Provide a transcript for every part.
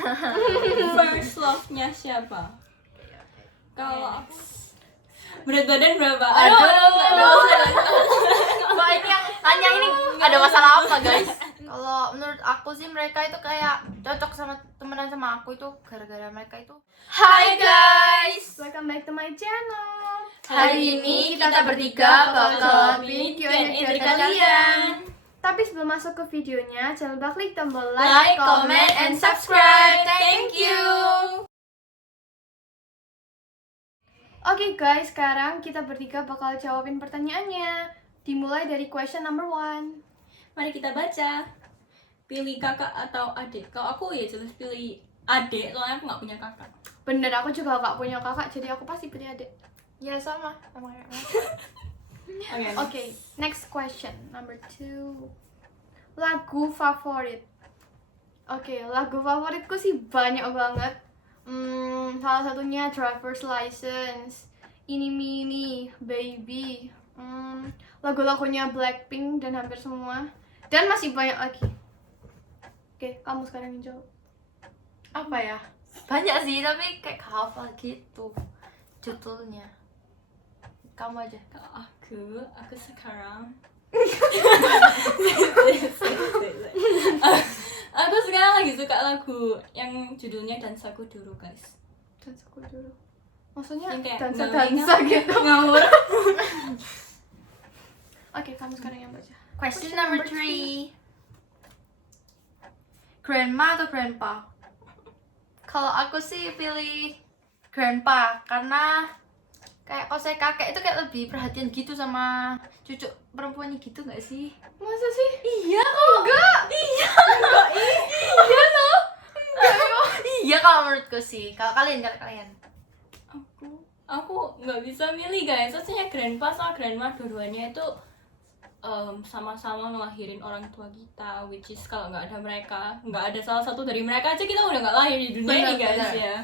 First love-nya siapa? Kalau berat badan berapa? Aduh. Mbak ini yang tanya ini ada masalah apa guys? Kalau menurut aku sih mereka itu kayak cocok sama temenan sama aku itu gara-gara mereka itu. Hai guys, Welcome back to my channel. hari ini kita bertiga bakal bikin Q&A dari kalian. kalian. Tapi sebelum masuk ke videonya, jangan lupa klik tombol Like, comment, and subscribe. Thank you. Oke guys, sekarang kita bertiga bakal jawabin pertanyaannya. Dimulai dari question number 1. Mari kita baca. Pilih kakak atau adik? Kalau aku ya jelas pilih adik, soalnya aku nggak punya kakak. Bener, aku juga gak punya kakak, jadi aku pasti pilih adik. Ya sama kayak Oke, next question number 2. Lagu favorit. Oke, lagu favoritku sih banyak banget. Salah satunya Driver's License, Ini Mini, Baby, lagu-lagunya Blackpink dan hampir semua. Dan masih banyak lagi. Oke, kamu sekarang yang jawab. apa ya? Banyak sih tapi kayak hafal gitu judulnya. Kamu aja. Kalau aku sekarang aku sekarang lagi suka lagu yang judulnya Dansaku Dulu guys. Dansaku dulu. Maksudnya Yang kayak dansa gitu. ngawur. Oke, kamu sekarang yang baca. Question number 3. Grandma atau grandpa? Kalau aku sih pilih grandpa karena kayak kalau saya kakek itu kayak lebih perhatian gitu sama cucu perempuannya gitu nggak sih? Masa sih? Iya kok. Enggak. Iya. Iya loh. Iya kalau menurutku sih. Kalau kalian. Aku nggak bisa milih guys. Soalnya grandpa sama grandma dua-duanya itu sama-sama ngelahirin orang tua kita, which is kalau nggak ada mereka, nggak ada salah satu dari mereka aja kita udah nggak lahir di dunia ini guys. Benar. Ya.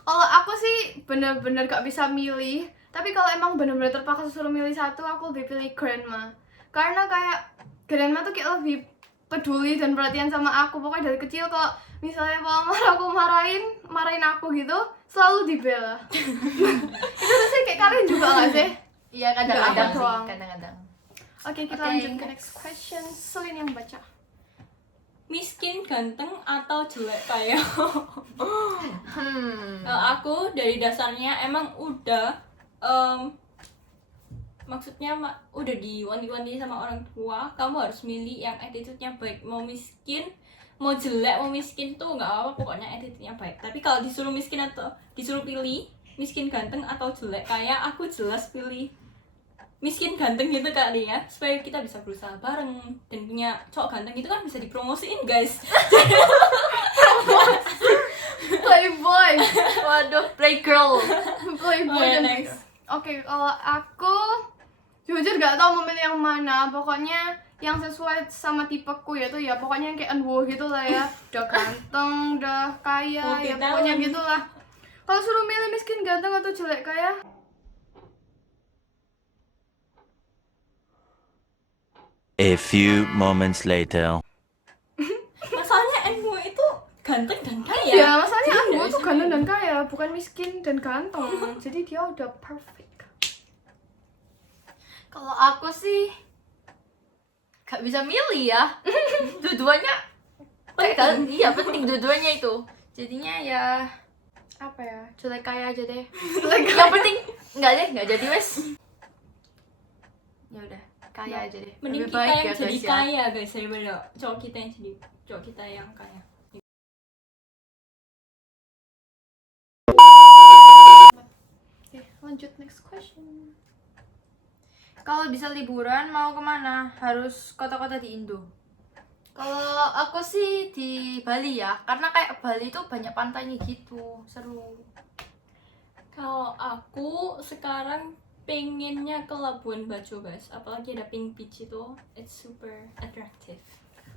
Kalau aku sih bener-bener gak bisa milih. Tapi kalau emang bener-bener terpaksa suruh milih satu, aku lebih pilih grandma. Karena kayak grandma tuh kayak lebih peduli dan perhatian sama aku. Pokoknya dari kecil kalau misalnya mama aku marahin aku gitu, selalu dibela. Itu sih kayak kalian juga gak sih? Iya kadang-kadang Nggak sih. doang. Kadang-kadang. Oke, kita Oke. lanjut ke next question. Selin yang baca. Miskin, ganteng, atau jelek kayak? Kalau aku dari dasarnya emang udah maksudnya udah diwanti-wanti sama orang tua, kamu harus milih yang attitude-nya baik. Mau miskin, mau jelek, mau miskin tuh nggak apa-apa, pokoknya attitude-nya baik. Tapi kalau disuruh miskin atau disuruh pilih miskin, ganteng, atau jelek kayak, aku jelas pilih miskin ganteng gitu kali ya, supaya kita bisa berusaha bareng dan punya cowok ganteng itu kan bisa dipromosiin guys. Playboy. Waduh, playgirl. Playboy Oh, ya, dan next. Oke, kalau aku jujur gak tahu memilih yang mana. Pokoknya yang sesuai sama tipeku yaitu ya pokoknya yang kayak Enwo gitu lah ya. Udah ganteng, udah kaya, ya pokoknya gitulah. Kalau suruh milih miskin ganteng atau jelek kaya, A few moments later. Masalahnya Enmu itu ganteng dan kaya. ya masalahnya Jadi Enwo nggak tuh bisa ganteng dan milih. kaya, bukan miskin dan ganteng. Jadi dia udah perfect. Kalau aku sih gak bisa milih ya. Dua-duanya iya penting dua-duanya itu. Jadinya ya apa ya? Jelek kaya aja deh. Yang penting enggak jadi wes. Ya udah, kaya aja deh. Mending Lebih kita baik yang ya jadi guys ya. kaya guys daripada cowok kita yang jadi cowok kita yang kaya. Oke, lanjut next question. Kalau bisa liburan mau kemana? Harus kota-kota di Indo. Kalau aku sih di Bali ya, karena kayak Bali itu banyak pantainya gitu, seru. Kalau aku sekarang pengennya ke Labuan Bajo guys, apalagi ada Pink Beach itu, it's super attractive.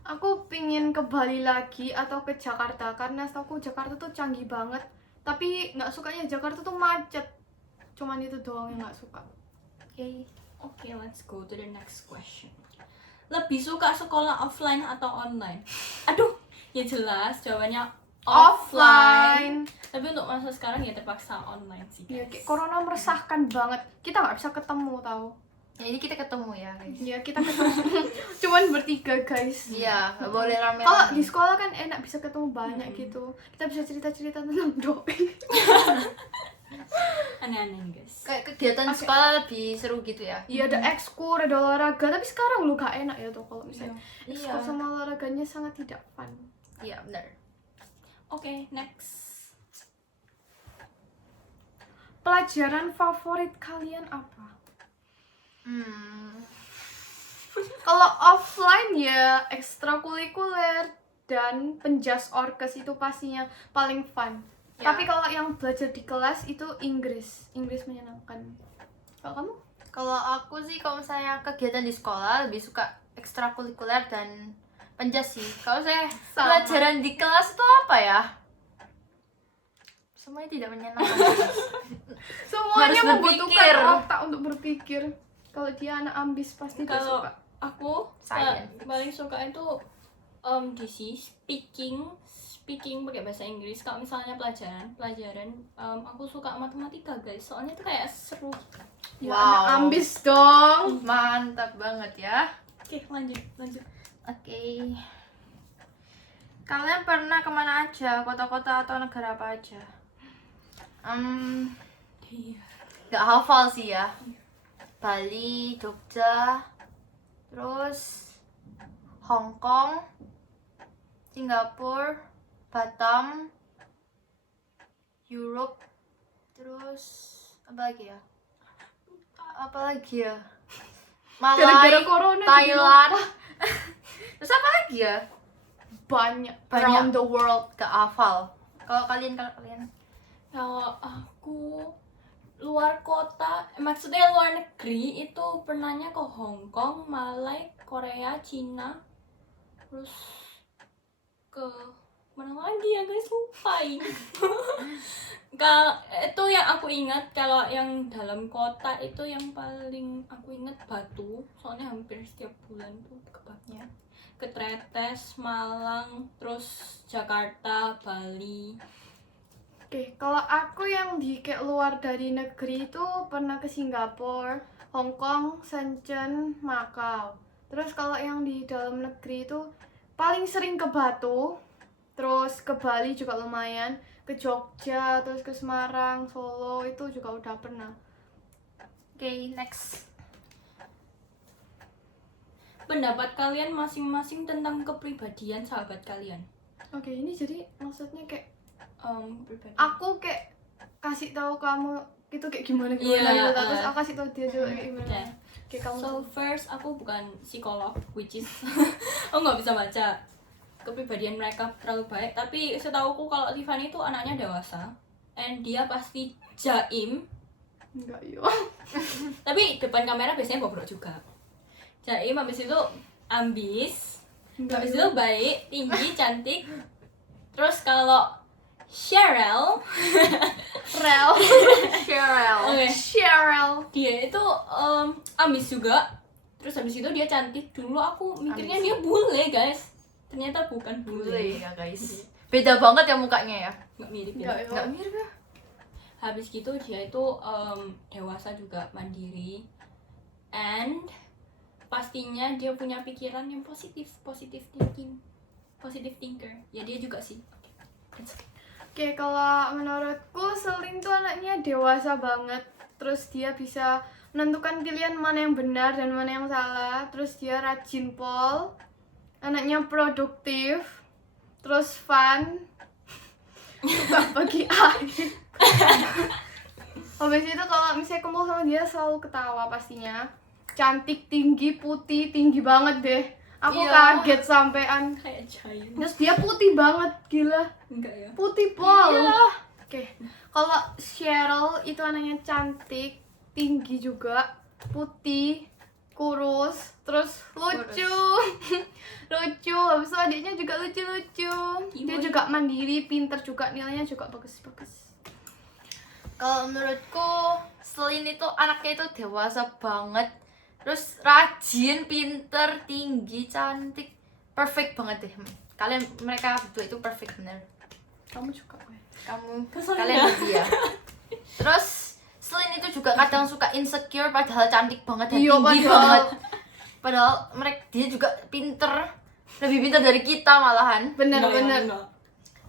Aku pingin ke Bali lagi atau ke Jakarta karena setahu Jakarta tuh canggih banget. Tapi nggak sukanya Jakarta tuh macet. Cuman itu doang yang nggak suka. Oke, let's go to the next question. Lebih suka sekolah offline atau online? Aduh, ya jelas jawabannya offline. Tapi untuk masa sekarang ya terpaksa online sih. Ya, guys. kayak corona meresahkan banget. Kita nggak bisa ketemu tau. Ya ini kita ketemu ya guys. Ya kita ketemu cuman bertiga guys. Iya, nggak boleh rame. Kalau di sekolah kan enak bisa ketemu banyak gitu. Kita bisa cerita-cerita tentang doi. Aneh-aneh nih guys. Kayak kegiatan sekolah lebih seru gitu ya. Iya ada ekskul, ada olahraga. Tapi sekarang lu gak enak ya tuh kalau misalnya Iya. ekskul sama olahraganya sangat tidak fun. Iya benar. Oke, next. Pelajaran favorit kalian apa? Hmm. Kalau offline ya ekstrakurikuler dan penjas orkes itu pastinya paling fun. Ya. Tapi kalau yang belajar di kelas itu Inggris menyenangkan. Kalau kamu? Kalau aku sih kalau misalnya kegiatan di sekolah lebih suka ekstrakurikuler dan penjas sih. Kalau saya Sama. pelajaran di kelas itu apa ya? Semuanya tidak menyenangkan. Semuanya Harus membutuhkan berpikir. otak untuk berpikir. Kalau dia anak ambis pasti dia Kalau suka. aku Science. paling suka itu DC speaking pakai bahasa Inggris. Kalau misalnya pelajaran aku suka matematika guys. Soalnya itu kayak seru. Ya, Wow. anak ambis dong. Mantap banget ya. Oke, lanjut. Oke. Kalian pernah kemana aja? Kota-kota atau negara apa aja? Iya. Gak hafal sih ya. Bali, Jogja, terus Hong Kong, Singapura, Batam, Europe, terus apa lagi ya? Apa lagi ya? Gara-gara Malai, corona Thailand. Terus apa lagi ya? banyak Banyak. around the world. Gak hafal. Kalau kalian Kalau aku luar kota, maksudnya luar negeri itu pernahnya ke Hong Kong, Malai, Korea, Cina, terus ke mana lagi ya guys, lupa ini. Kalau itu yang aku ingat, kalau yang dalam kota itu yang paling aku ingat Batu, soalnya hampir setiap bulan tuh ke Batunya, ke Tretes, Malang, terus Jakarta, Bali. Oke, kalau aku yang di kayak luar dari negeri itu pernah ke Singapura, Hong Kong, Shenzhen, Macau. Terus kalau yang di dalam negeri itu paling sering ke Batu, terus ke Bali juga lumayan, ke Jogja, terus ke Semarang, Solo itu juga udah pernah. Oke, next. Pendapat kalian masing-masing tentang kepribadian sahabat kalian. Oke, ini jadi maksudnya kayak Pribadi. aku kayak kasih tahu kamu itu kayak gimana Iya, gitu, terus aku kasih tahu dia juga kayak gimana. Oke. Kayak kamu. So first, aku bukan psikolog, which is aku nggak bisa baca kepribadian mereka terlalu baik. Tapi setauku kalau Tiffany itu anaknya dewasa, and dia pasti jaim. Enggak, yo. Tapi depan kamera biasanya bobrok juga. Jaim, habis itu ambis, Enggak, habis yo. itu baik, tinggi, cantik. Terus kalau Cheryl, Rel. Cheryl. oke, Cheryl. dia itu ambis juga. Terus habis itu dia cantik. Dulu aku mikirnya dia bule guys, ternyata bukan bule. Bule ya guys. Beda banget ya mukanya ya. Nggak mirip Enggak, ya. yo. Nggak mirip ya? Habis gitu dia itu dewasa juga, mandiri, and pastinya dia punya pikiran yang positif thinker. Ya dia juga sih. Oke, kalau menurutku Selin tuh anaknya dewasa banget. Terus dia bisa menentukan pilihan mana yang benar dan mana yang salah. Terus dia rajin pol. Anaknya produktif. Terus fun. Suka bagi air. Habis itu kalau misalnya kumpul sama dia selalu ketawa pastinya. Cantik, tinggi, putih, tinggi banget deh. Aku Iya. kaget sampean. Kayak giant. Terus dia putih banget, gila. Enggak ya? Putih pol. Iya. Oke. Kalau Cheryl itu anaknya cantik, tinggi juga, putih, kurus, terus lucu. Lucu. Habis itu adiknya juga lucu-lucu. Dia Imut. juga mandiri, pinter juga, nilainya juga bagus-bagus. Kalau menurutku Selin itu anaknya itu dewasa banget. Terus rajin, pinter, tinggi, cantik. Perfect banget deh. Mereka berdua itu perfect bener. Kamu juga gue. Kamu Kesel kalian nggak? berdua. Terus selain itu juga kadang suka insecure padahal cantik banget dan Iya, tinggi padahal. banget. Padahal dia juga pinter, lebih pinter dari kita malahan. Bener-bener. Enggak.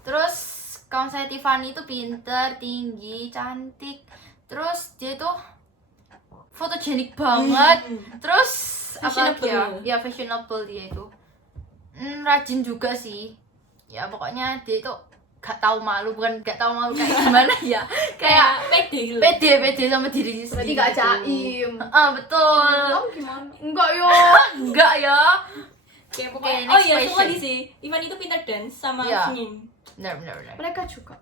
Terus kawan saya Tiffany itu pinter, tinggi, cantik. Terus dia tuh fotogenik banget. Terus apa lagi ya? Fashionable. Ya fashionable dia itu. Rajin juga sih. Ya pokoknya dia itu gak tahu malu, bukan gak tahu malu kayak gimana ya. Kayak Kayak pede gitu. pede sama diri Berarti sendiri. gak gitu. jaim. Betul. Kamu gimana? Enggak yo. Enggak ya. Kayak pokoknya. Oke, Oh next iya, satu question. lagi sih. Ivan itu pintar dance sama Iya. singing. Benar. Mereka juga.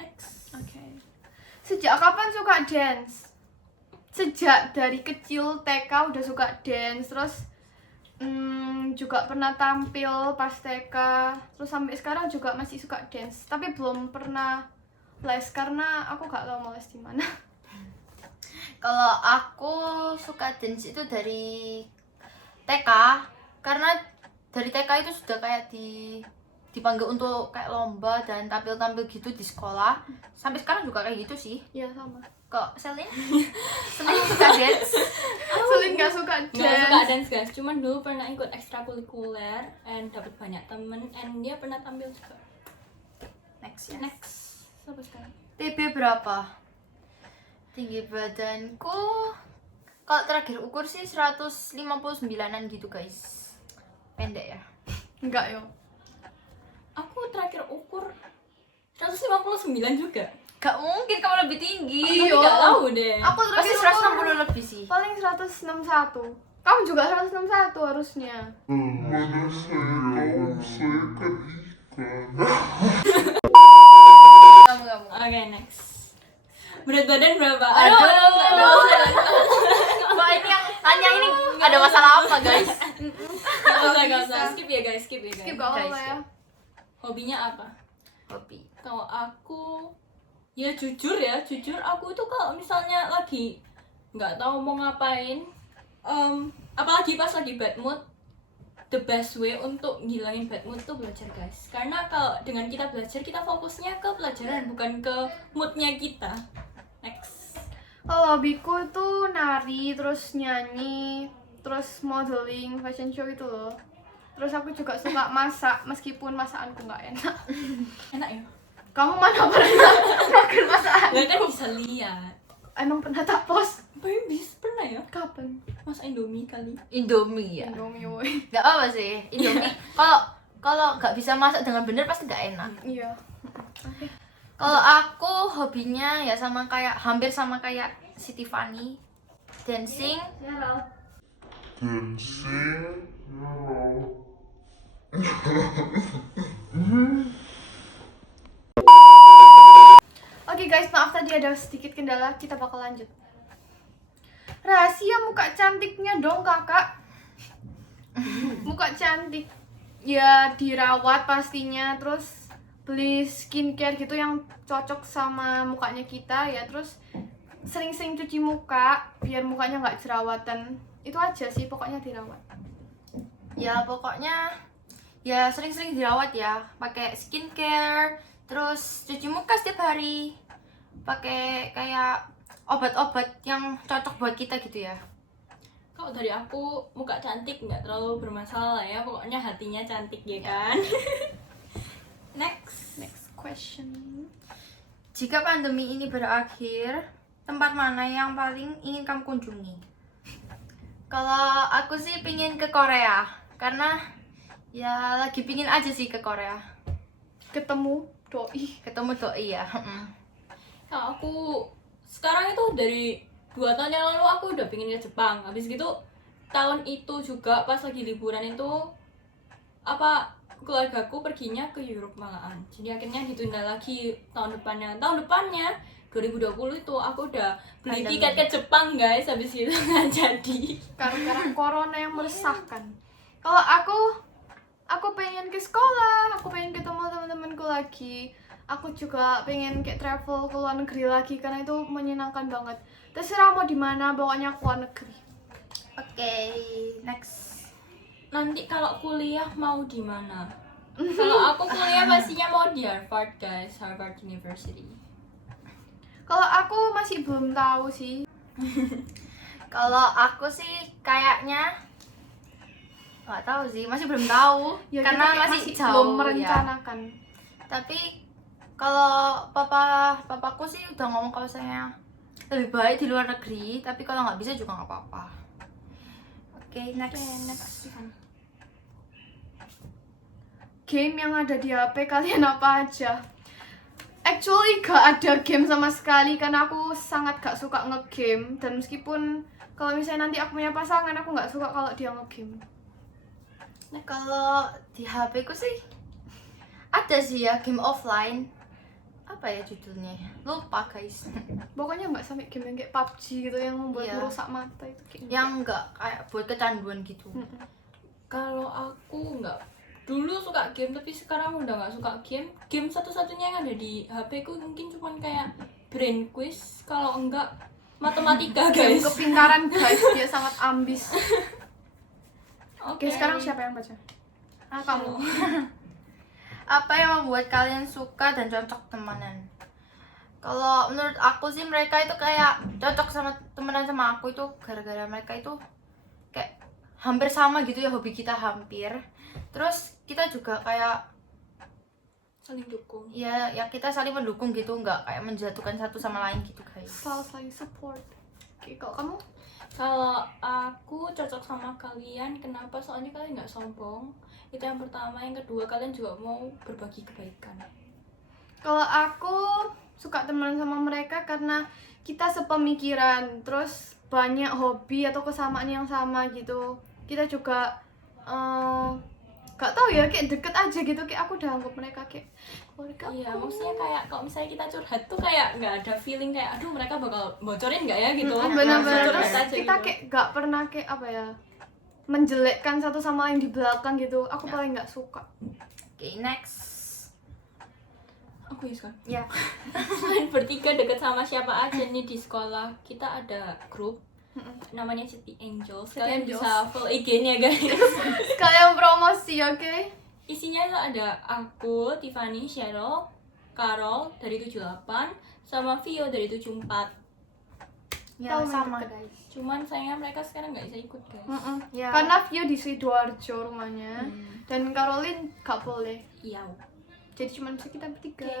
X. Oke. Sejak kapan suka dance? Sejak dari kecil TK udah suka dance, terus juga pernah tampil pas TK, terus sampai sekarang juga masih suka dance, tapi belum pernah les karena aku gak tahu mau les di mana. Kalau aku suka dance itu dari TK, karena dari TK itu sudah kayak dipanggil untuk kayak lomba dan tampil-tampil gitu di sekolah. Sampai sekarang juga kayak gitu sih. Iya sama. Kok Selin? Selin suka dance? Sulit gak suka Nggak suka dance. dance guys, cuman dulu pernah ikut ekstrakurikuler and dapat banyak temen and dia pernah tampil juga. Next ya. Next, siapa sekarang? TB berapa? Tinggi badanku kalau terakhir ukur sih 159an gitu guys. Pendek ya. Enggak yo. Aku terakhir ukur 159 juga. Gak mungkin kamu lebih tinggi. Iya. Nggak tahu deh. Aku Pasti terakhir ukur 160 lebih sih. paling 161. Kamu juga 161 harusnya. Mana saya kan ikan. Kamu. Oke, next. Berat badan berapa? Aduh. Aduh. Mbak ini yang tanya ini ada masalah apa guys? Gak usah. Skip ya guys, skip ya guys. Skip gak apa-apa Guys, ya. Hobinya apa? Hobi. Kalau aku, ya jujur aku itu kalau misalnya lagi nggak tahu mau ngapain, apalagi pas lagi bad mood, the best way untuk ngilangin bad mood tuh belajar guys. Karena kalau dengan kita belajar, kita fokusnya ke pelajaran bukan ke moodnya kita. Next. Kalau hobiku tuh nari, terus nyanyi, terus modeling, fashion show itu loh. Terus aku juga suka masak, meskipun masakanku nggak enak. Enak ya? Kamu mana pernah makan masakan? Lah kan bisa lihat. Emang pernah tak post? Bisa pernah ya? Kapan? Masak Indomie kali. Indomie ya. Indomie woy. Gak apa sih. Indomie kalau nggak bisa masak dengan bener pasti nggak enak. Iya. Kalau aku hobinya ya hampir sama kayak si Tiffany, dancing. Dancing. Oke guys, maaf tadi ada sedikit kendala, kita bakal lanjut. Rahasia muka cantiknya dong kakak. Muka cantik ya dirawat pastinya, terus beli skincare gitu yang cocok sama mukanya kita ya, terus sering-sering cuci muka biar mukanya nggak jerawatan. Itu aja sih, pokoknya dirawat. Ya pokoknya ya sering-sering dirawat ya, pakai skincare, terus cuci muka setiap hari, pakai kayak obat-obat yang cocok buat kita gitu ya. Kalau dari aku, muka cantik nggak terlalu bermasalah ya. Pokoknya hatinya cantik ya kan. Next. Next question. Jika pandemi ini berakhir, tempat mana yang paling ingin kamu kunjungi? Kalau aku sih pingin ke Korea, karena ya lagi pingin aja sih ke Korea. Ketemu doi. Ketemu doi ya. Kalau aku sekarang itu dari 2 tahun yang lalu aku udah pingin ke Jepang. Habis gitu tahun itu juga pas lagi liburan itu keluargaku perginya ke Europe malahan. Jadi akhirnya ditunda lagi tahun depannya. Tahun depannya 2020 itu aku udah beli Pandemi. tiket ke Jepang guys. Habis itu nggak jadi. Karena corona yang meresahkan. Kalau aku pengen ke sekolah, aku pengen ketemu teman-temanku lagi. Aku juga pengen kayak travel ke luar negeri lagi karena itu menyenangkan banget. Terserah mau di mana, pokoknya ke luar negeri. Oke, next. Nanti kalau kuliah mau di mana? Kalau aku kuliah pastinya mau di Harvard guys, Harvard University. Kalau aku masih belum tahu sih. Kalau aku sih kayaknya nggak tahu sih, masih belum tahu Ya, karena kita kayak masih belum jauh ya. merencanakan. Tapi kalau papaku sih udah ngomong kalau saya lebih baik di luar negeri, tapi kalau nggak bisa juga nggak apa-apa. Oke, next. Game yang ada di HP kalian apa aja? Actually gak ada game sama sekali karena aku sangat gak suka nge-game. Dan meskipun kalau misalnya nanti aku punya pasangan, aku gak suka kalau dia nge-game. Nah, kalau di HP ku sih ada sih ya game offline. Apa ya judulnya? Lupa guys. Pokoknya gak sampai game yang kayak PUBG gitu yang membuat Iya. merusak mata itu kayak Yang enggak kayak buat kecanduan gitu. Kalau aku nggak, dulu suka game tapi sekarang udah nggak suka game. Game satu-satunya yang ada di HP ku mungkin cuman kayak brain quiz, kalau enggak matematika game guys. kepintaran guys, dia sangat ambis. Oke, Oke, sekarang siapa yang baca? Kamu. Apa yang membuat kalian suka dan cocok temenan? Kalau menurut aku sih mereka itu kayak cocok sama temenan sama aku itu gara-gara mereka itu kayak hampir sama gitu ya, hobi kita hampir. Terus kita juga kayak saling dukung. ya kita saling mendukung gitu, nggak kayak menjatuhkan satu sama lain gitu guys. Saling support. Oke, kalau kamu? Kalau aku cocok sama kalian, kenapa? Soalnya kalian nggak sombong. Itu yang pertama. Yang kedua, kalian juga mau berbagi kebaikan. Kalau aku suka temenan sama mereka karena kita sepemikiran, terus banyak hobi atau kesamaan yang sama gitu. Kita juga gak tahu ya, kayak deket aja gitu, kayak aku udah anggap mereka kayak keluarga. Iya, maksudnya kayak kalau misalnya kita curhat tuh kayak nggak ada feeling kayak aduh mereka bakal bocorin nggak ya gitu. Benar-benar. Langsung curhat Terus aja kita gitu. kayak gak pernah kayak apa ya, menjelekkan satu sama lain di belakang gitu. Aku paling gak suka. Oke, next. Aku ya sekarang. Ya. Selain bertiga deket sama siapa aja nih di sekolah, kita ada grup namanya City Angels. Kalian Angels. bisa follow IG-nya guys. Sekalian promosi, oke? Isinya tuh ada aku, Tiffany, Cheryl, Carol dari 78 sama Vio dari 74. Ya Tahu sama deket. guys. Cuman sayangnya mereka sekarang nggak bisa ikut guys. Ya. Karena Vio di Sidoarjo rumahnya, dan Caroline gak boleh. Iya. Jadi cuma bisa kita bertiga.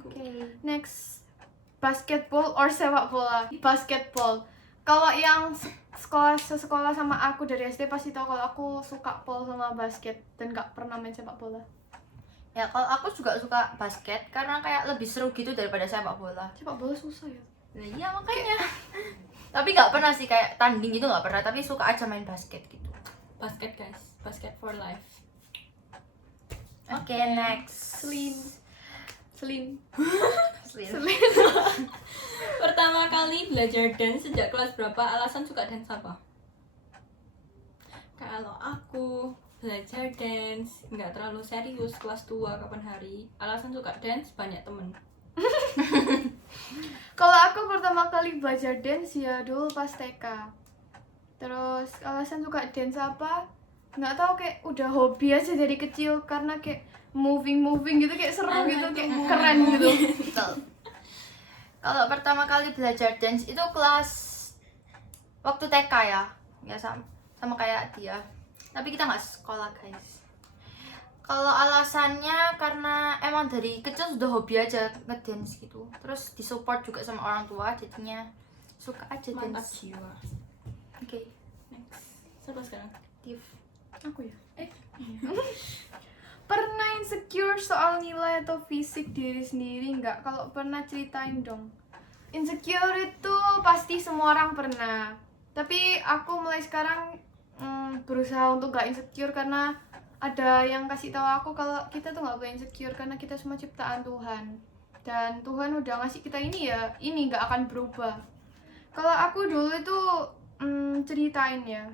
Oke. Next, basketball or sepak bola? Basketball. Kalau yang sekolah sama aku dari SD pasti tahu kalau aku suka pol sama basket dan gak pernah main sepak bola. Ya kalau aku juga suka basket karena kayak lebih seru gitu daripada sepak bola. Sepak bola susah ya. Nah, iya makanya. Tapi nggak pernah sih kayak tanding gitu, nggak pernah. Tapi suka aja main basket gitu. Basket guys, basket for life. Oke, next. Slim. Slim. Pertama kali belajar dance sejak kelas berapa? Alasan suka dance apa? Kalau aku belajar dance nggak terlalu serius, kelas 2 kapan hari. Alasan suka dance, banyak temen. Kalau aku pertama kali belajar dance ya dulu pas TK. Terus alasan suka dance apa? Nggak tahu, kayak udah hobi aja dari kecil karena kayak moving gitu, kayak seru gitu, kayak keren gitu. Betul. Kalau pertama kali belajar dance itu kelas waktu TK ya, ya sama kayak dia. Tapi kita nggak sekolah guys. Kalau alasannya karena emang dari kecil sudah hobi aja ngedance gitu. Terus disupport juga sama orang tua, jadinya suka aja Mantap dance. jiwa. Oke. Next. Siapa sekarang? Tiff. Aku ya? Pernah insecure soal nilai atau fisik diri sendiri nggak? Kalau pernah ceritain dong. Insecure itu pasti semua orang pernah. Tapi aku mulai sekarang berusaha untuk gak insecure karena ada yang kasih tahu aku kalau kita tuh nggak boleh insecure karena kita semua ciptaan Tuhan. Dan Tuhan udah ngasih kita ini ya, ini nggak akan berubah. Kalau aku dulu itu ceritain ya,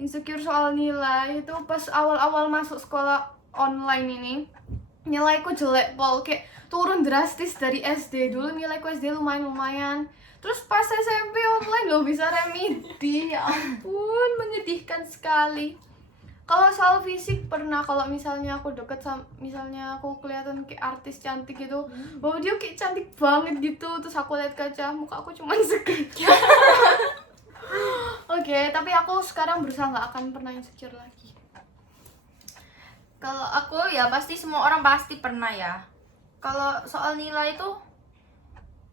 insecure soal nilai itu pas awal-awal masuk sekolah online ini, nilaiku jelek pol, kayak turun drastis dari SD. Dulu nilaiku SD lumayan. Terus pas SMP online loh bisa remedi, ya ampun, menyedihkan sekali. Kalau soal fisik pernah, kalau misalnya aku deket sama, misalnya aku kelihatan kayak artis cantik gitu, wow dia kayak cantik banget gitu, terus aku lihat kaca, muka aku cuman segini. Oke, tapi aku sekarang berusaha nggak akan pernah insecure lagi. Kalau aku ya pasti semua orang pasti pernah ya. Kalau soal nilai itu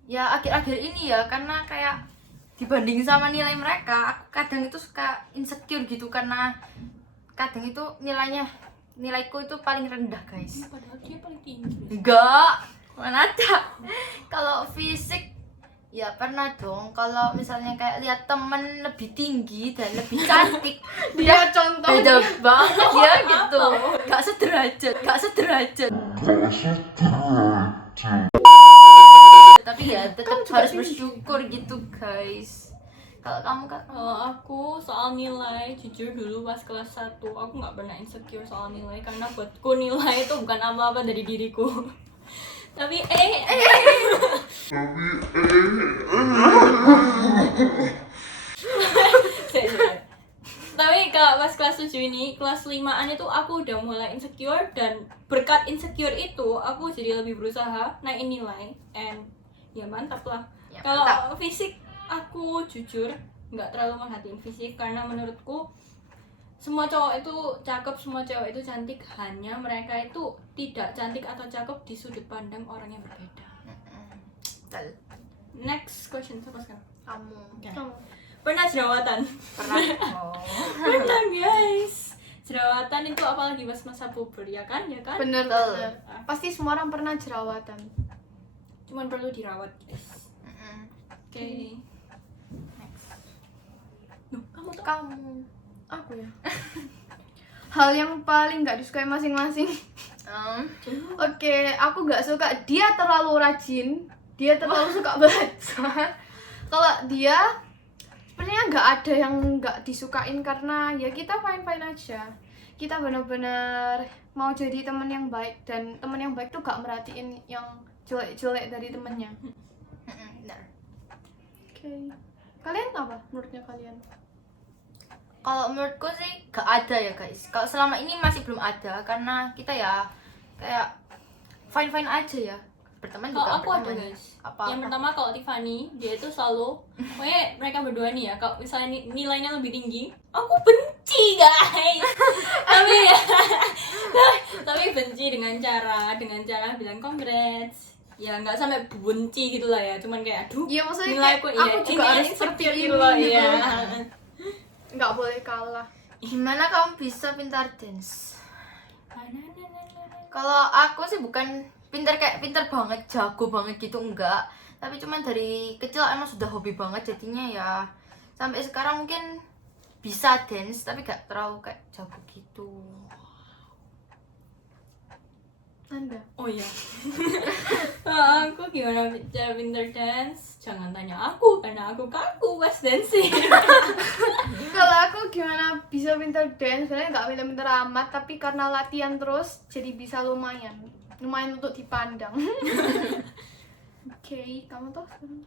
ya akhir-akhir ini ya, karena kayak dibanding sama nilai mereka, aku kadang itu suka insecure gitu karena kadang itu nilaiku itu paling rendah guys. Padahal dia paling tinggi. Enggak, mana ada. Kalau fisik ya pernah dong. Kalau misalnya kayak lihat temen lebih tinggi dan lebih cantik, Dia contoh. beda banget ya gitu. Gak sederajat. Tapi ya tetap juga harus tinggi. bersyukur gitu guys. Kalau kamu Kak? Kalau aku soal nilai, jujur dulu pas kelas 1 aku nggak pernah insecure soal nilai karena buatku nilai itu bukan apa-apa dari diriku. Tapi Tapi kalau pas kelas 7 ini, kelas 5-an itu aku udah mulai insecure dan berkat insecure itu aku jadi lebih berusaha naikin nilai and ya mantap lah. Ya, Kalau mantap. fisik aku jujur nggak terlalu merhatiin fisik karena menurutku semua cowok itu cakep, semua cewek itu cantik, hanya mereka itu tidak cantik atau cakep di sudut pandang orang yang berbeda. Betul. Next question, siapa sekarang? Kamu Oh. Pernah jerawatan? pernah? Oh. Pernah guys. Jerawatan itu apalagi pas masa puber, ya kan? Ya kan? Bener, Betul. bener. Pasti semua orang pernah jerawatan. Cuman perlu dirawat guys. Oke. Next. Duh, kamu tuh Kamu. Aku ya. Hal yang paling nggak disukai masing-masing. Oke, aku nggak suka dia terlalu rajin, dia terlalu suka belajar. Kalau dia sebenarnya nggak ada yang nggak disukain karena ya kita fine-fine aja. Kita benar-benar mau jadi teman yang baik dan teman yang baik tuh gak merhatiin yang jelek-jelek dari temennya. Benar. Oke. Kalian apa menurutnya kalian? Kalau menurutku sih gak ada ya guys. Kalau selama ini masih belum ada karena kita ya kayak fine aja ya. Berteman juga kalau aku ada berteman. guys. Apa? Yang pertama kalau Tiffany, dia itu selalu, pokoknya mereka berdua nih ya, kalau misalnya nilainya lebih tinggi, aku benci guys. tapi ya, tapi benci dengan cara bilang congrats. Ya nggak sampai benci gitu lah ya, cuman kayak aduh. Iya maksudnya Nilaiku kayak aku juga harus seperti ini gitu. ya. Nggak boleh kalah. Gimana kamu bisa pintar dance? Kalau aku sih bukan pintar banget, jago banget gitu enggak. Tapi cuman dari kecil emang sudah hobi banget jadinya ya sampai sekarang mungkin bisa dance tapi gak terlalu kayak jago gitu. Anda? Oh iya. Aku gimana cara pinter dance? Jangan tanya aku karena aku kaku pas dancing. Kalau aku gimana bisa pintar dance, sebenarnya nggak pintar-pintar amat, tapi karena latihan terus jadi bisa lumayan untuk dipandang. Oke, kamu tuh sekarang?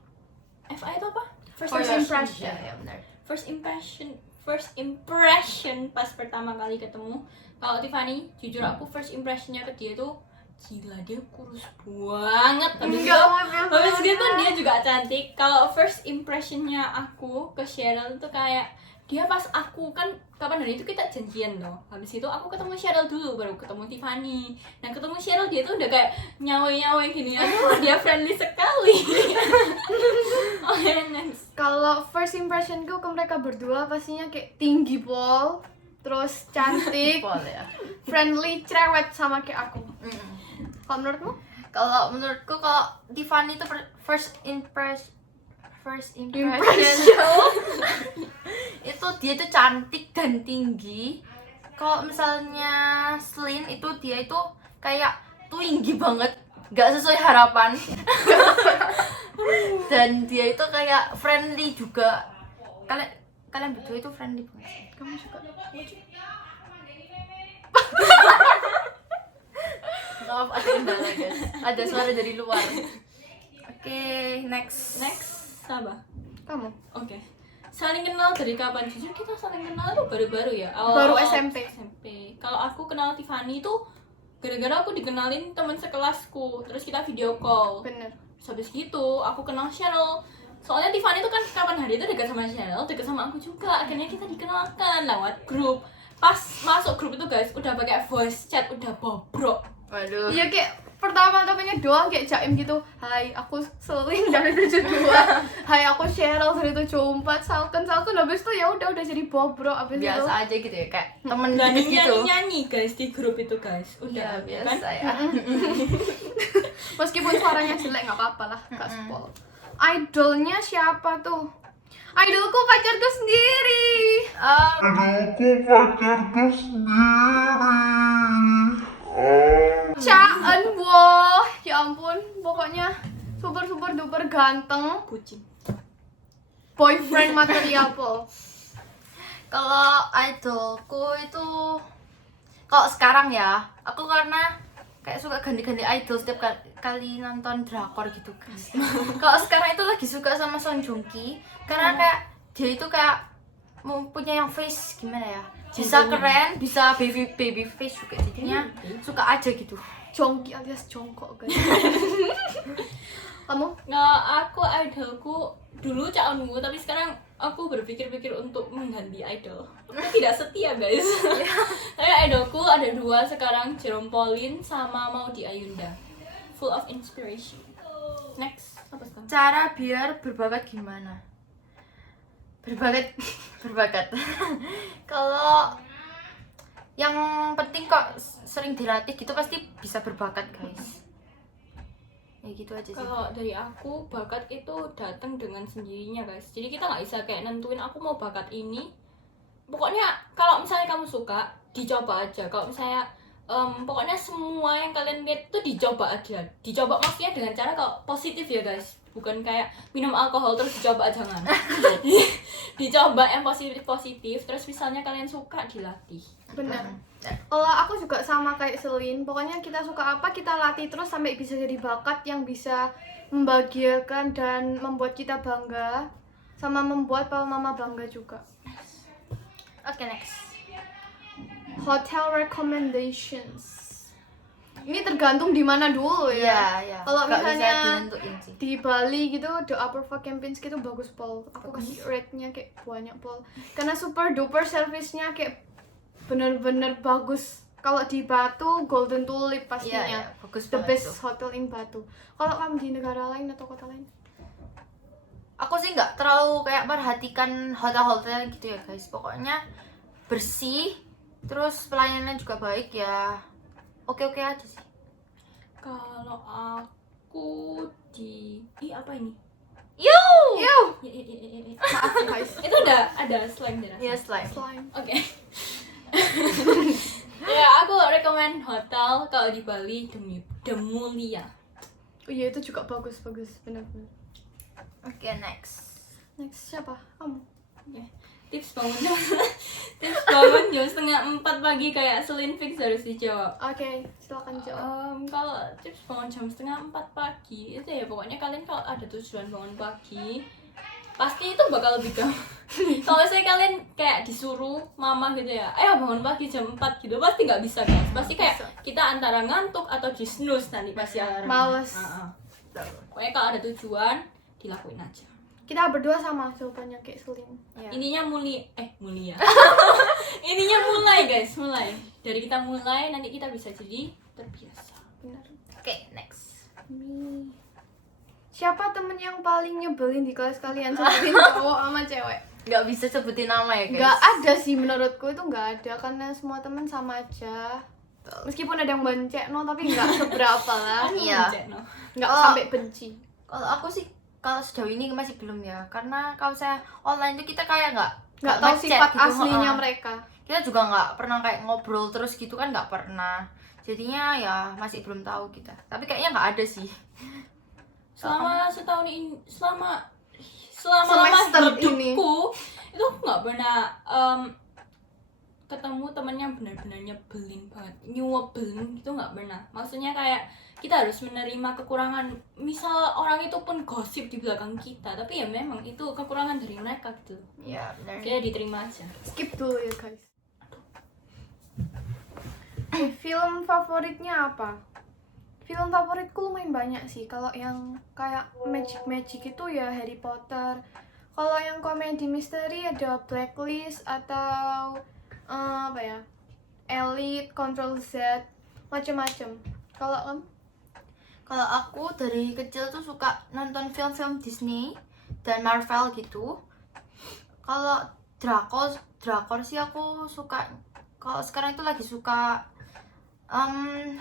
FI itu apa? First First impression. Ya, benar. First impression pas pertama kali ketemu. Kalau Tiffany, jujur aku first impressionnya ke dia tuh gila, dia kurus banget. Habis gitu dia juga cantik. Kalau first impressionnya aku ke Cheryl tuh kayak dia pas aku kan kapan hari itu kita janjian loh. Habis itu aku ketemu Cheryl dulu baru ketemu Tiffany. Nah ketemu Cheryl dia tuh udah kayak nyawe gini. Aduh dia friendly sekali. Oke, next. Kalau first impressionku ke mereka berdua pastinya kayak tinggi pol, terus cantik, Boleh ya. friendly, cerewet sama kayak aku. Kalau menurutmu? Kalau menurutku kalau Tiffany itu first impression itu dia tuh cantik dan tinggi. Kalau misalnya Slin itu dia itu kayak tinggi banget, nggak sesuai harapan. Dan dia itu kayak friendly juga. Kalian berdua itu friendly banget. Kamu juga? Maaf ada kendala guys. Ada suara dari luar. Oke, next. Next, Sabah. Kamu? Oke. saling kenal dari kapan? Jujur kita saling kenal tuh baru-baru ya. Baru SMP. Kalau aku kenal Tiffany tuh gara-gara aku dikenalin teman sekelasku. Terus kita video call. Bener. Terus habis gitu aku kenal Cheryl. Soalnya Tiffany tuh kan kapan hari itu dekat sama Cheryl, dekat sama aku juga. Akhirnya kita dikenalkan lewat grup. Pas masuk grup itu guys, udah pakai voice chat, udah bobrok. Waduh. Iya kayak pertama-tamanya doang kayak jaim gitu. Hai, aku Selin dari 72. Hai, aku Cheryl dari 74. Salken habis itu ya udah jadi bobrok habis itu. Biasa aja gitu ya, kayak temen Dan deket gitu. nyanyi guys di grup itu guys. Iya, Udah biasa ya. Meskipun suaranya jelek nggak apa-apa lah, nggak spoil. Idolnya siapa tuh? Idolku pacarku sendiri. Idolku pacarku sendiri. Caan boh, ya ampun, pokoknya super duper ganteng. Kucing. Boyfriend material po. Kalau idolku itu, kalau sekarang ya, aku karena kayak suka ganti-ganti idol setiap kali nonton drakor gitu guys. Kalau sekarang itu lagi suka sama Song Joong Ki karena kayak dia itu kayak mempunyai yang face gimana ya, bisa keren, bisa baby face juga, jadinya suka aja gitu. Jongki alias jongkok guys. Kamu? Nggak, aku idolku dulu Cha Eun-woo, tapi sekarang aku berpikir-pikir untuk mengganti idol. Aku tidak setia guys. Tapi idolku ada 2 sekarang, Jerome Pauline sama Maudy Ayunda. Full of inspiration. Next, apa sekarang? Cara biar berbakat gimana? Berbakat. Kalau yang penting kok sering dilatih gitu pasti bisa berbakat guys. Ya gitu aja sih. Kalau dari aku, bakat itu datang dengan sendirinya guys. Jadi kita nggak bisa kayak nentuin aku mau bakat ini. Pokoknya kalau misalnya kamu suka, dicoba aja. Kalau misalnya pokoknya semua yang kalian lihat tuh dicoba aja. Dicoba maksudnya dengan cara kalau positif ya guys. Bukan kayak minum alkohol terus dicoba, jangan. Dicoba yang positif, terus misalnya kalian suka, dilatih. Bener. Kalau aku juga sama kayak Selin, pokoknya kita suka apa kita latih terus sampai bisa jadi bakat yang bisa membahagiakan dan membuat kita bangga, sama membuat papa mama bangga juga. Oke, next. Hotel recommendations. Ini tergantung di mana dulu ya. Iya. Kalau Nggak bisa misalnya dinentuin sih. di Bali gitu, The Upper Park Kempinski itu bagus pol. Aku kasih rate-nya kayak banyak pol. Karena super duper service-nya kayak bener-bener bagus. Kalau di Batu, Golden Tulip pastinya. Iya, bagus The banget best tuh. hotel in Batu. Kalau kamu di negara lain atau kota lain? Aku sih nggak terlalu kayak perhatikan hotel-hotel gitu ya guys. Pokoknya bersih, terus pelayanannya juga baik ya. Oke-oke aja sih. Kalau aku di apa ini? Yo. Ya. Maaf guys. Itu ada slang dirasa. Iya, slime. Slime. Oke. Ya, aku rekomend hotel kalau di Bali The Mulia. Oh iya itu juga bagus bener-bener. Oke, next. Next siapa? Kamu? Ya. Tips bangun jam 3:30 pagi kayak Selin fix harus dijawab. Oke, silakan jawab. Kalau tips bangun jam 3:30 pagi itu ya pokoknya kalian kalau ada tujuan bangun pagi pasti itu bakal lebih gampang. Kalau misalnya kalian kayak disuruh mama gitu ya, ayo bangun pagi jam 4 gitu, pasti nggak bisa guys. Pasti kayak kita antara ngantuk atau di snooze nanti pasti alarm. Males. Pokoknya kalau ada tujuan dilakuin aja. Kita berdua sama jawabannya kayak Selin. Ininya mulia. Ininya mulai guys, mulai. Dari kita mulai nanti kita bisa jadi terbiasa. Benar. Oke, next. Siapa temen yang paling nyebelin di kelas kalian? Sebutin cowok sama cewek. Nggak bisa sebutin nama ya guys. Nggak ada sih menurutku itu nggak ada karena semua temen sama aja. Meskipun ada yang bencekno tapi nggak seberapa lah. Iya. Nggak Oh. sampai benci. Kalau aku sih, kalau sejauh ini masih belum ya. Karena kalau saya online tuh kita kayak Nggak tahu ngechat sifat gitu, aslinya heeh. mereka. Kita juga nggak pernah kayak ngobrol terus gitu kan, nggak pernah. Jadinya ya masih belum tahu kita. Tapi kayaknya nggak ada sih. Selama setahun ini, selama Semester lama hidupku itu aku nggak pernah ketemu temen yang benar-benar nyebelin banget, nyuwebelin gitu nggak pernah. Maksudnya kayak kita harus menerima kekurangan. Misal orang itu pun gosip di belakang kita, tapi ya memang itu kekurangan dari mereka gitu. Ya benar. Kayak diterima aja. Skip dulu ya guys. Film favoritnya apa? Film favoritku lumayan banyak sih. Kalau yang kayak magic itu ya Harry Potter. Kalau yang komedi misteri ada Blacklist atau apa ya, Elite, Control Z, macem-macem. Kalau kamu? Kalau aku dari kecil tuh suka nonton film-film Disney dan Marvel gitu. Kalau drakor sih aku suka. Kalau sekarang itu lagi suka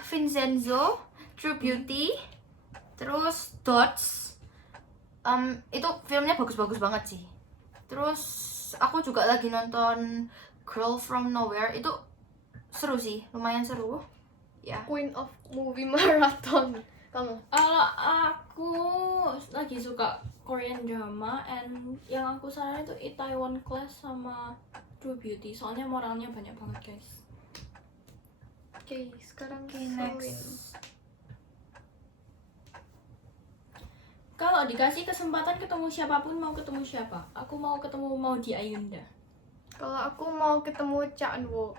Vincenzo, True Beauty, terus Dots. Itu filmnya bagus-bagus banget sih. Terus aku juga lagi nonton Girl from Nowhere. Itu seru sih, lumayan seru. Ya. Queen of Movie Marathon. Kamu? Aku lagi suka Korean drama, and yang aku saranin itu Itaewon Class sama True Beauty. Soalnya moralnya banyak banget guys. Oke, sekarang Next. Kalau dikasih kesempatan ketemu siapapun, mau ketemu siapa? Aku mau ketemu Maudy Ayunda. Kalau aku mau ketemu Cha Eun-woo.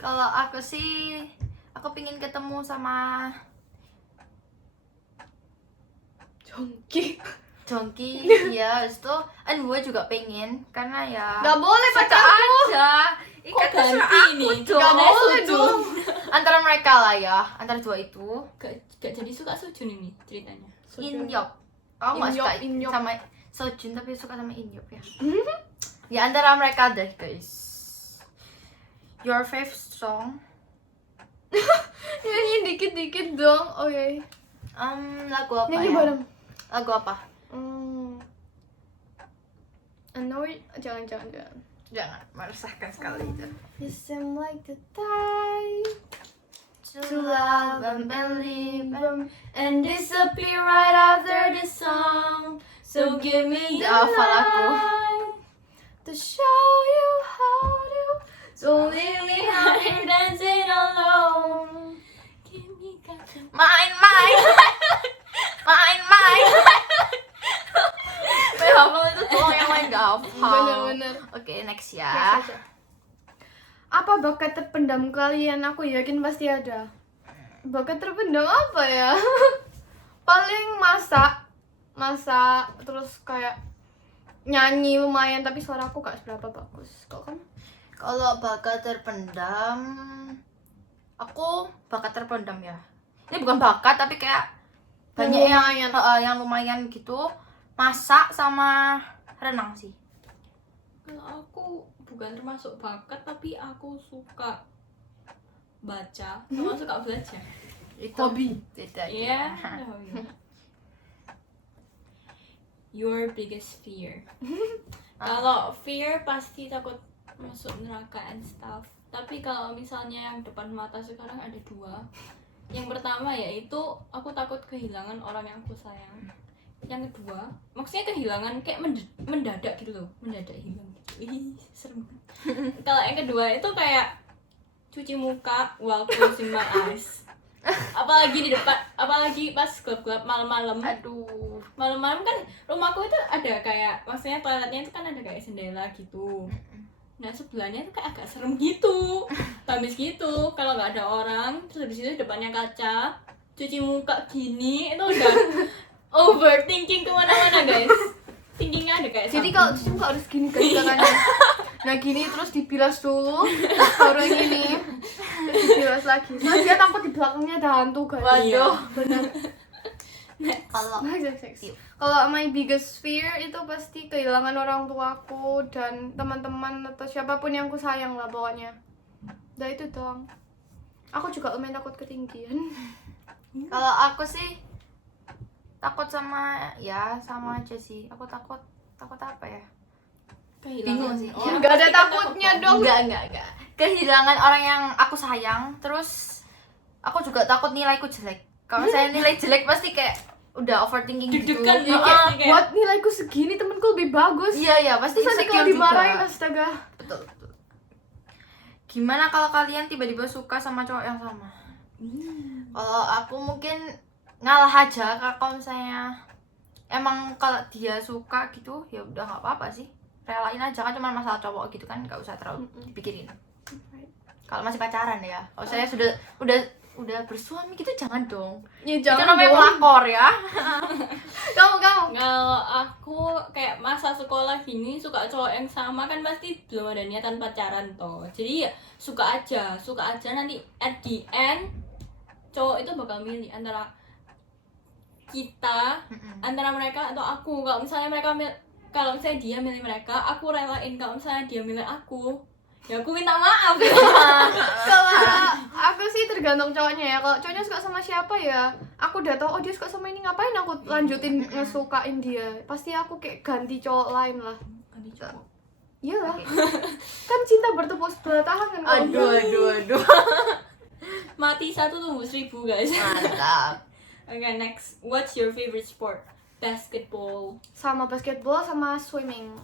Kalau aku sih, aku pingin ketemu sama Jongki. Ya, itu gue juga pengen karena ya Gak boleh suka pacarku. aja. Kok Terserah ganti aku nih? dong. Gak boleh dong. Antara mereka lah ya, antara dua itu. Gak jadi suka Sujun ini ceritanya. Inyop. Aku gak suka Inyop. sama Sojun tapi suka sama Inyop ya. Ya antara mereka deh guys. Your favorite song? Nyanyi dikit-dikit dong. Oke. Lagu apa Nyanyi ya? bareng. Lagu apa? Annoyed. Jangan. Jangan, meresahkan sekali itu. You seem like the type To love and believe And disappear right after the song. So give me the Hafal aku. light. to show you how to. So leave me out here dancing alone. Give me kata. Main. Hafal itu tolong yang lain gak hafal. Bener-bener. Oke, next ya. Next aja. Apa bakat terpendam kalian? Aku yakin pasti ada. Bakat terpendam apa ya? Paling masak, terus kayak nyanyi lumayan, tapi suara aku gak seberapa bagus. Kok kamu? Kalau bakat terpendam, aku bakat terpendam ya. Ini bukan bakat tapi kayak banyak yang lumayan gitu. Masak sama renang sih. Kalau aku bukan termasuk bakat, tapi aku suka baca sama suka belajar. Itu Hobi. beda. Iya. Your biggest fear. Kalau fear pasti takut masuk neraka and stuff. Tapi kalau misalnya yang depan mata sekarang ada dua. Yang pertama yaitu aku takut kehilangan orang yang aku sayang. Yang kedua, maksudnya kehilangan kayak mendadak gitu loh, mendadak hilang gitu. Ih, serem. Kalau yang kedua itu kayak cuci muka while closing my eyes. Apalagi di depan, apalagi pas gelap-gelap malam-malam. Aduh. Malam-malam kan rumahku itu ada kayak, maksudnya toiletnya itu kan ada kayak jendela gitu. Nah sebelahnya itu kayak agak serem gitu, tamis gitu. Kalau nggak ada orang, terus habis itu depannya kaca, cuci muka gini, itu udah overthinking kemana-mana guys. Thinkingnya ada kayak Jadi sapi. kalau cuci muka harus gini guys tangannya. Nah gini terus dibilas dulu, terus baru yang ini, terus dibilas lagi. Soalnya dia takut di belakangnya ada hantu guys. Waduh. Benar. Kalau Kalau my biggest fear itu pasti kehilangan orang tuaku dan teman-teman atau siapapun yang ku sayang lah pokoknya. Udah itu doang. Aku juga lumayan takut ketinggian. kalau aku sih takut sama aja sih. Aku takut apa ya? Bingung sih. Oh, Nggak ada pasti kan takutnya takut. dong. Enggak. Kehilangan orang yang aku sayang, terus aku juga takut nilaiku jelek. Kalau saya nilai jelek pasti kayak udah overthinking gitu. Deg-degan ya, Heeh. kayak- Buat nilaiku segini temenku lebih bagus. Iya, pasti Terus nanti insecure kalau dimarahin juga. astaga. Betul. Gimana kalau kalian tiba-tiba suka sama cowok yang sama? Kalau aku mungkin ngalah aja kalau misalnya emang kalau dia suka gitu ya udah nggak apa-apa sih, relain aja kan, cuma masalah cowok gitu kan, nggak usah terlalu dipikirin. Kalau masih pacaran ya, kalau saya udah bersuami gitu jangan dong. Ya Itu jangan namanya dong. pelakor ya. Kamu. Kalau aku kayak masa sekolah gini suka cowok yang sama kan pasti belum ada niatan pacaran toh. Jadi ya suka aja nanti at the end cowok itu bakal milih antara kita, antara mereka atau aku. Kalau misalnya kalau misalnya dia milih mereka, aku relain. Kalau misalnya dia milih aku, ya aku minta maaf. Kalau aku sih tergantung cowoknya ya. Kalau cowoknya suka sama siapa ya, aku udah tahu oh dia suka sama ini, ngapain aku lanjutin ngesukain dia. Pasti aku kayak ganti cowok lain lah. Ganti cowok. Iyalah. Kan cinta bertepuk sebelah tangan kan. Aduh. Mati satu tumbuh 1000 guys. Mantap. Okay, next. What's your favorite sport? Basketball. Sama basketball sama swimming.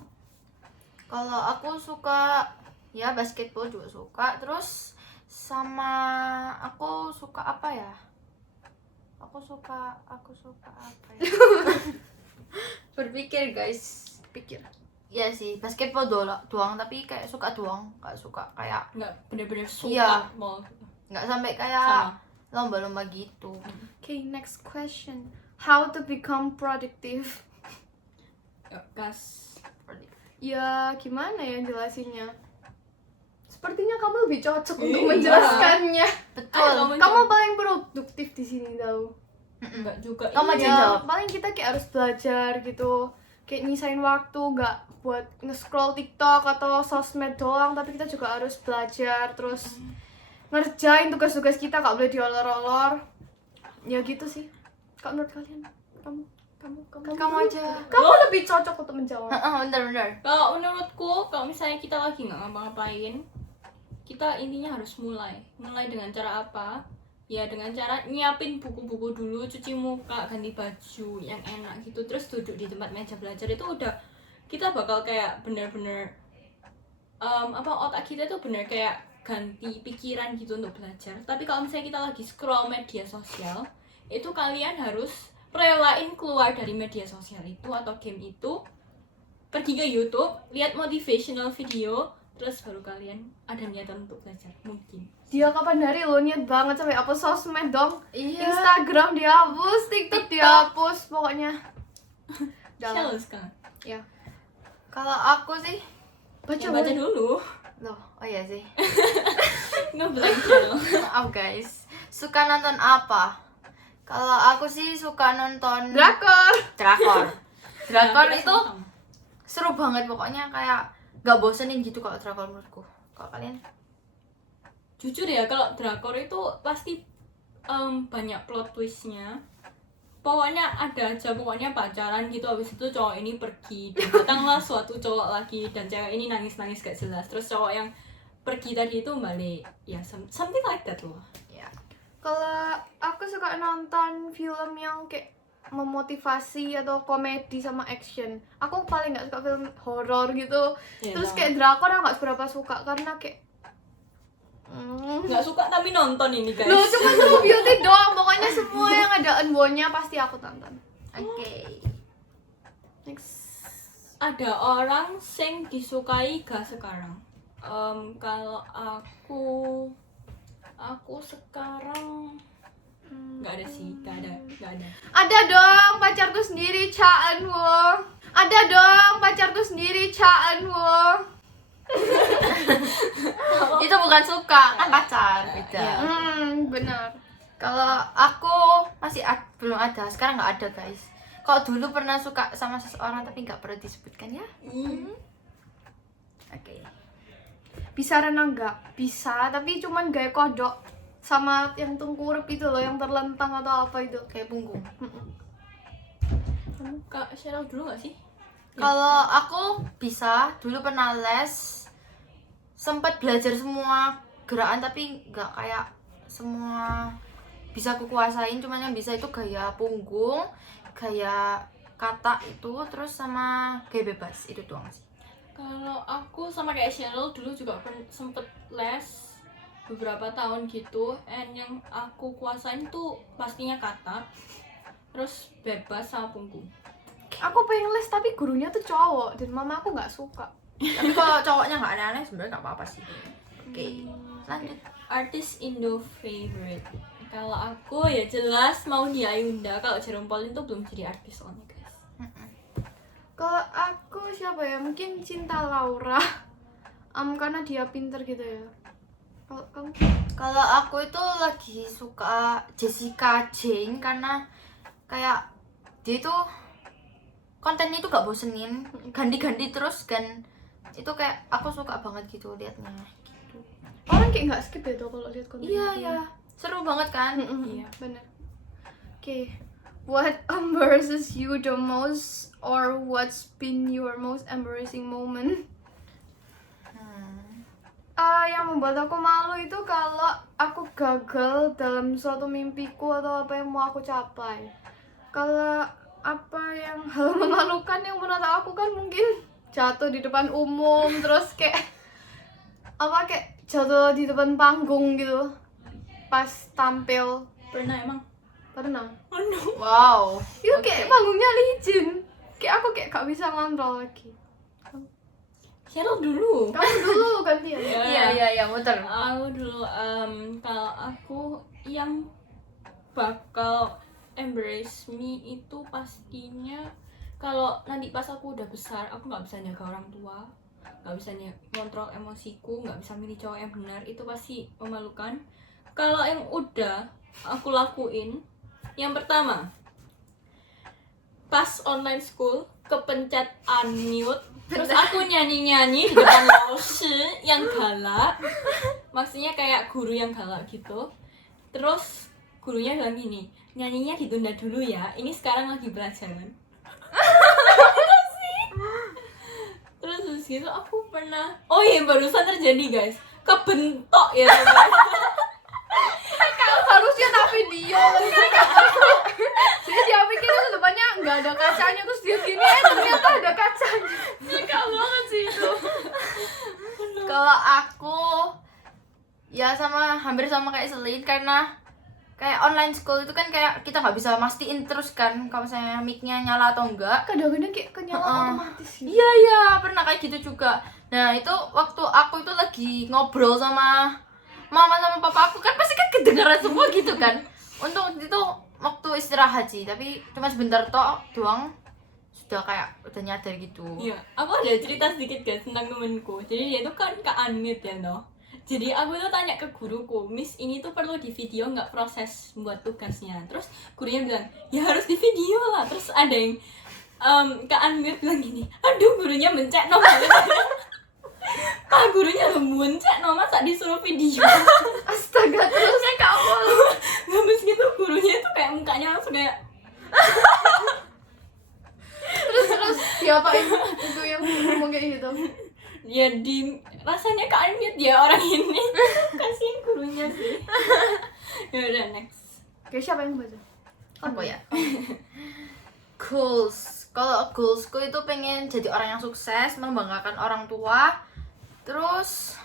Kalau aku suka ya basketball juga suka, terus sama aku suka apa ya? Aku suka apa ya? Berpikir guys, Pikir. ya sih basketball doang, tapi kayak suka doang, nggak suka kayak Nggak bener-bener suka Iya. ball. nggak sampai kayak Sama. lomba-lomba gitu. Okay, next question. How to become productive? Yuk, gas. Ya, gimana ya jelasinnya? Sepertinya kamu lebih cocok untuk Iya. menjelaskannya. Betul. Kamu paling produktif di sini tahu. Enggak juga. Kamu aja iya. yang jawab. Paling kita kayak harus belajar gitu. Kayak nyisain waktu, nggak buat nge-scroll TikTok atau sosmed doang, tapi kita juga harus belajar terus ngerjain tugas-tugas kita, nggak boleh diolor-olor. Ya gitu sih. Kak, menurut kalian? Kamu aja. Kamu lebih cocok untuk menjawab. Bener. Kalau menurutku, kalau misalnya kita lagi nggak ngapa-ngapain, kita intinya harus mulai dengan cara apa? Ya dengan cara nyiapin buku-buku dulu, cuci muka, ganti baju yang enak gitu, terus duduk di tempat meja belajar. Itu udah kita bakal kayak bener-bener otak kita tuh bener kayak ganti pikiran gitu untuk belajar. Tapi kalau misalnya kita lagi scroll media sosial, itu kalian harus relain keluar dari media sosial itu atau game itu, pergi ke YouTube, lihat motivational video, terus baru kalian ada niatan untuk belajar. Mungkin Dia kapan hari lo niat banget sampai hapus sosmed dong. Iya. Instagram dihapus, TikTok dihapus, pokoknya. Dalam. challenge kan. Ya. Kalau aku sih, Baca dulu. loh, oh iya sih. Ngeblank channel. Maaf guys. Suka nonton apa? Kalau aku sih suka nonton Drakor. drakor. Drakor Nah, kita itu sama-sama. seru banget pokoknya, kayak gak bosenin gitu kalau drakor menurutku. Kalau kalian? Jujur ya, kalau drakor itu pasti banyak plot twistnya. Pokoknya ada aja, pokoknya pacaran gitu, habis itu cowok ini pergi dan datanglah suatu cowok lagi dan cewek ini nangis-nangis gak jelas, terus cowok yang pergi tadi itu balik, ya something like that loh. Ya. Kalau aku suka nonton film yang kayak memotivasi atau komedi sama action. Aku paling nggak suka film horor gitu. Ya, Terus sama. kayak drakor aku nggak seberapa suka karena kayak Nggak suka tapi nonton ini guys. Loh, cuma True Beauty doang. Pokoknya semua yang ada enwonya pasti aku tonton. Oke. Next. Ada orang sing disukai gak sekarang? Kalau aku sekarang nggak ada sih, nggak ada. Ada dong pacarku sendiri Caan wo. Ada dong pacarku sendiri Caan wo. Itu bukan suka, kan pacar. Beda. Iya. Benar. Kalau aku masih belum ada, sekarang nggak ada guys. Kalau dulu pernah suka sama seseorang tapi nggak pernah disebutkan ya. Oke. Bisa renang nggak? Bisa, tapi cuman gaya kodok sama yang tengkurap itu loh, yang terlentang atau apa itu. Kayak punggung. Kak Cheryl dulu nggak sih? Kalau aku bisa, dulu pernah les, sempat belajar semua gerakan tapi nggak kayak semua bisa aku kuasain. Cuman yang bisa itu gaya punggung, gaya kata itu, terus sama gaya bebas, itu doang sih. Kalau aku sama kayak Cheryl dulu juga sempet les beberapa tahun gitu, and yang aku kuasain tuh pastinya kata, terus bebas sama punggung. Aku pengen les tapi gurunya tuh cowok dan mama aku nggak suka. Tapi kalau cowoknya nggak aneh-aneh sebenarnya nggak apa-apa sih. Oke, lanjut. Artis Indo favorite. Kalau aku ya jelas mau di Ayunda. Kalau Jerome Pauline tuh belum jadi artis soalnya guys. Kalau aku siapa ya? Mungkin Cinta Laura. Karena dia pinter gitu ya. Kalau kamu? Kalau aku itu lagi suka Jessica Jane karena kayak dia itu kontennya itu gak bosenin, ganti-ganti terus kan. Itu kayak aku suka banget gitu liatnya gitu. Orang kayak nggak skip ya tuh kalau lihat konten. Iya ya, seru banget kan. Iya. Bener. Oke. What embarrasses you the most, or what's been your most embarrassing moment? Yang membuat aku malu itu kalau aku gagal dalam suatu mimpiku atau apa yang mau aku capai. Kalau apa yang hal memalukan yang pernah aku kan mungkin jatuh di depan umum, terus kayak jatuh di depan panggung gitu pas tampil. Pernah emang? Pernah. Oh no. Wow. Itu kayak panggungnya licin. Kayak aku kayak gak bisa ngontrol lagi. Cheryl dulu. Kamu dulu gantian. Iya, muter. Aku dulu, kalau aku yang bakal embrace me itu pastinya kalau nanti pas aku udah besar, aku nggak bisa jaga orang tua, nggak bisa ngontrol emosiku, nggak bisa milih cowok yang benar, itu pasti memalukan. Kalau yang udah aku lakuin, yang pertama pas online school kepencet unmute, terus aku nyanyi-nyanyi di depan losi yang galak, maksudnya kayak guru yang galak gitu. Terus gurunya bilang gini, nyanyinya ditunda dulu ya, ini sekarang lagi pelajaran. Terus habis gitu aku pernah, oh iya barusan terjadi guys, kebentok ya guys. Harusnya tak video. Jadi dia pikir itu depannya nggak ada kacanya, terus dia gini, ternyata ada kacanya. Suka banget sih itu. Kalau aku ya hampir sama kayak Selin, karena kayak online school itu kan kayak kita nggak bisa mastiin terus kan kalau misalnya mic-nya nyala atau enggak. Kadang-kadang kayak kenyala otomatis gitu. Iya, pernah kayak gitu juga. Nah, itu waktu aku itu lagi ngobrol sama mama sama papa aku, kan pasti kan kedengaran semua gitu kan. Untung itu waktu istirahat sih, tapi cuma sebentar doang sudah kayak udah nyadar gitu. Iya, aku ada cerita sedikit guys tentang temenku. Jadi dia tuh kan ke unmute ya no. Jadi aku tuh tanya ke guruku, Miss ini tuh perlu di video nggak proses buat tugasnya? Terus gurunya bilang, ya harus di video lah. Terus ada yang ke unmute bilang gini, aduh gurunya mencet no. Gurunya mencet no, masa disuruh video. Astaga, terusnya kamu. Habis gitu gurunya tuh kayak mukanya langsung kayak terus siapa itu yang ngomong kayak gitu? ya rasanya ke unmute ya orang ini. Kasihin gurunya sih. Ya udah next. Oke, siapa yang baca? Apa ya? Goals. Kalau goalsku itu pengen jadi orang yang sukses, membanggakan orang tua. Terus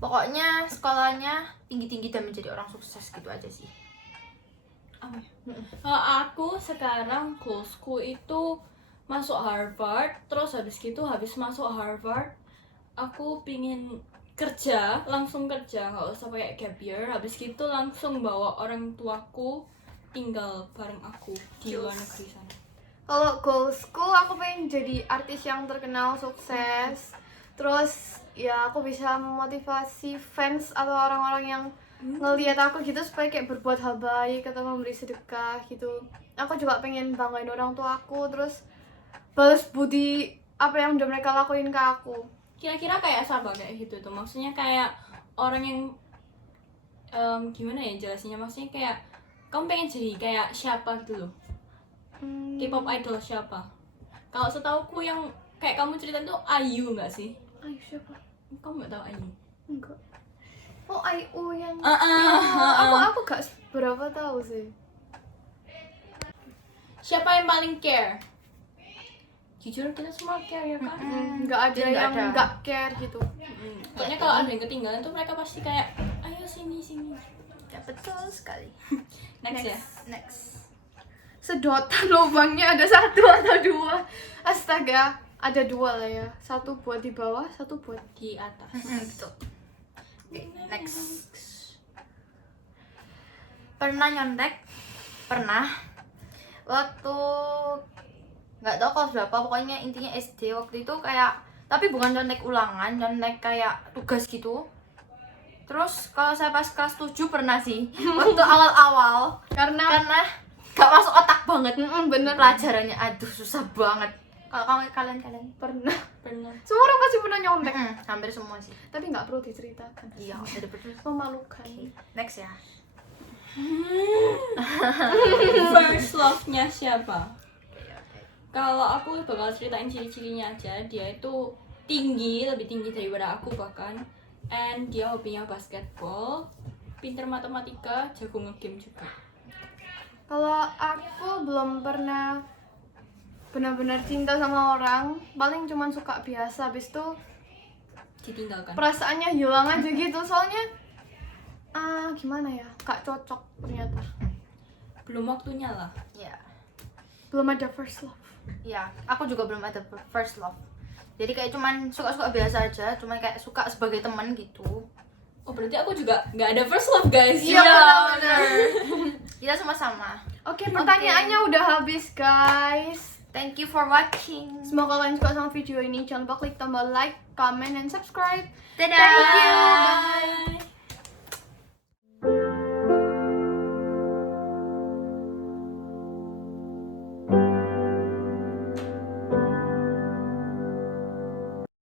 pokoknya sekolahnya tinggi-tinggi dan menjadi orang sukses gitu aja sih. Apa ya? Kalau aku sekarang goalsku itu masuk Harvard. Terus habis masuk Harvard aku pingin langsung kerja, nggak usah pakai gap year. Habis gitu langsung bawa orang tuaku tinggal bareng aku di luar negeri sana. Kalau goalsku aku pengen jadi artis yang terkenal, sukses. Terus ya aku bisa memotivasi fans atau orang-orang yang ngelihat aku gitu supaya kayak berbuat hal baik atau memberi sedekah gitu. Aku juga pengen banggain orang tua aku, terus balas budi apa yang udah mereka lakuin ke aku. Kira-kira kayak siapa kayak gitu tuh? Maksudnya kayak orang yang gimana ya jelasinnya? Maksudnya kayak kamu pengen jadi kayak siapa gitu loh? K-pop idol siapa? Kalau setauku yang kayak kamu cerita tuh Ayu nggak sih? Ayu siapa? Kamu nggak tahu Ayu? Enggak. Oh, Ayu yang aku gak berapa tahu sih. Siapa yang paling care? Jujur kita semua care ya kan. Nggak ada Jadi nggak yang ada. nggak care gitu. Pokoknya kalau ada yang ketinggalan tuh mereka pasti kayak ayo sini. Ya betul sekali. Next ya. Next. Sedotan lubangnya ada 1 atau 2. Astaga, ada 2 lah ya. 1 buat di bawah, 1 buat Di atas. Betul. Oke, next. Pernah nyontek? Pernah. Waktu nggak tahu kelas berapa, pokoknya intinya SD waktu itu kayak, tapi bukan nyontek ulangan, nyontek kayak tugas gitu. Terus kalau saya pas kelas 7 pernah sih, waktu awal-awal karena gak masuk otak banget bener pelajarannya, aduh susah banget. Kalau kalian pernah. Pernah. Semua orang pasti pernah nyontek. hampir semua sih. Tapi nggak perlu diceritakan. Iya, udah dapet. Memalukan. Next ya. First love-nya siapa? Kalau aku bakal ceritain ciri-cirinya aja. Dia itu tinggi, lebih tinggi daripada aku bahkan. And dia hobinya basketball, pinter matematika, jago nge-game juga. Kalau aku belum pernah benar-benar cinta sama orang, paling cuman suka biasa, habis itu Ditinggalkan. perasaannya hilang aja gitu. Soalnya gimana ya, gak cocok ternyata. Belum waktunya lah. Ya. Belum ada first love. Ya, aku juga belum ada first love. Jadi kayak cuman suka-suka biasa aja, cuman kayak suka sebagai teman gitu. Oh berarti aku juga nggak ada first love guys. Iya, benar-benar. Kita sama-sama. Oke, pertanyaannya udah habis guys. Thank you for watching. Semoga kalian suka sama video ini. Jangan lupa klik tombol like, comment, and subscribe. Dadah. Thank you. Bye.